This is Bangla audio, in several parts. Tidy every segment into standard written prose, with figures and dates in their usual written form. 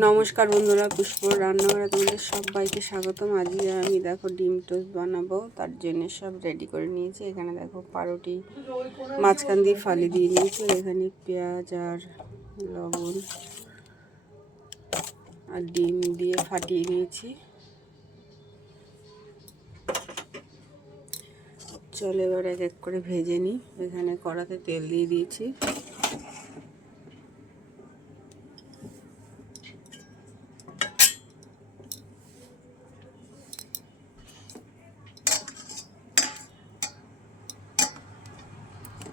নমস্কার বন্ধুরা, পুষ্পর রান্নাঘরে তোমাদের সবাইকে স্বাগতম। আজকে আমি দেখো ডিম টোস্ট বানাবো, তার জন্য সব রেডি করে নিয়েছি। এখানে দেখো পাউরুটি মাঝখান দিয়ে ফালি দিয়ে নিয়েছি, এখানে পেঁয়াজ আর লবণ আর ডিম দিয়ে ফাটিয়ে নিয়েছি। চলো এবার এক এক করে ভেজে নিই। এখানে কড়াতে তেল দিয়ে দিয়েছি।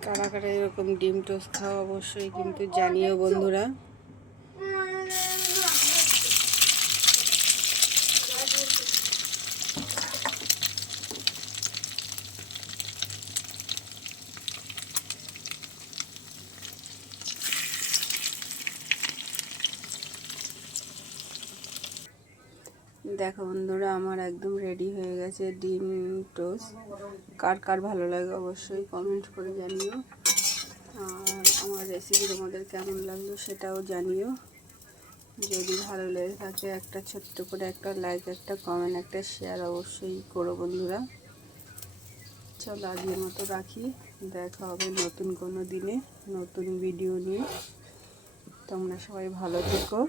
কারা কারা এরকম ডিম টোস্ট খাওয়া অবশ্যই কিন্তু জানিও বন্ধুরা। দেখো বন্ধুরা, আমার একদম রেডি হয়ে গেছে ডিম টোস্ট। কার কার ভালো লাগে অবশ্যই কমেন্ট করে জানিও, আর আমার রেসিপি তোমাদের কেমন লাগলো সেটাও জানিও। যদি ভালো লেগে থাকে একটা ছোট্ট করে একটা লাইক, একটা কমেন্ট, একটা শেয়ার অবশ্যই করো বন্ধুরা। চলো আজকের মতো রাখি, দেখা হবে নতুন কোনো দিনে নতুন ভিডিও নিয়ে। তোমরা সবাই ভালো থেকো।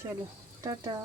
চলো টাটা।